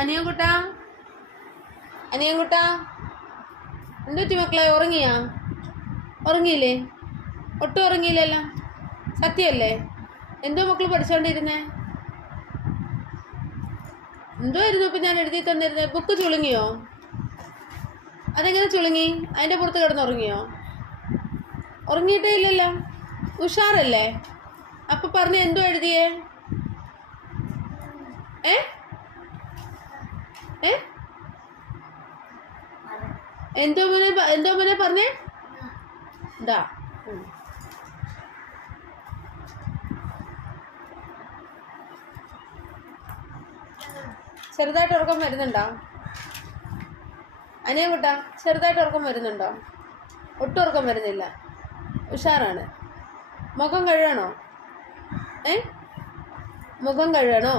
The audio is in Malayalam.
അനിയൻകുട്ടാ, അനിയൻകുട്ടാ, എന്തുപറ്റി മക്കളെ? ഉറങ്ങിയാ? ഉറങ്ങിയില്ലേ? ഒട്ടും ഉറങ്ങിയില്ലല്ലോ. സത്യമല്ലേ? എന്തോ മക്കൾ പഠിച്ചോണ്ടിരുന്നേ? എന്തുമായിരുന്നു ഇപ്പം ഞാൻ എഴുതി തന്നിരുന്നേ? ബുക്ക് ചുളുങ്ങിയോ? അതെങ്ങനെ ചുളുങ്ങി? അതിൻ്റെ പുറത്ത് കിടന്നുറങ്ങിയോ? ഉറങ്ങിയിട്ടേ ഇല്ലല്ലോ. ഉഷാറല്ലേ? അപ്പം പറഞ്ഞ എന്തോ എഴുതിയേ? ഏ ഏ എന്തോ മോനെ പറഞ്ഞേ? ഇതാ ചെറുതായിട്ട് ഉറക്കം വരുന്നുണ്ടോ അനിയൻകുട്ടാ? ചെറുതായിട്ട് ഉറക്കം വരുന്നുണ്ടോ? ഒട്ടും ഉറക്കം വരുന്നില്ല. ഉഷാറാണ്. മുഖം കഴുകണോ? മുഖം കഴുകണോ?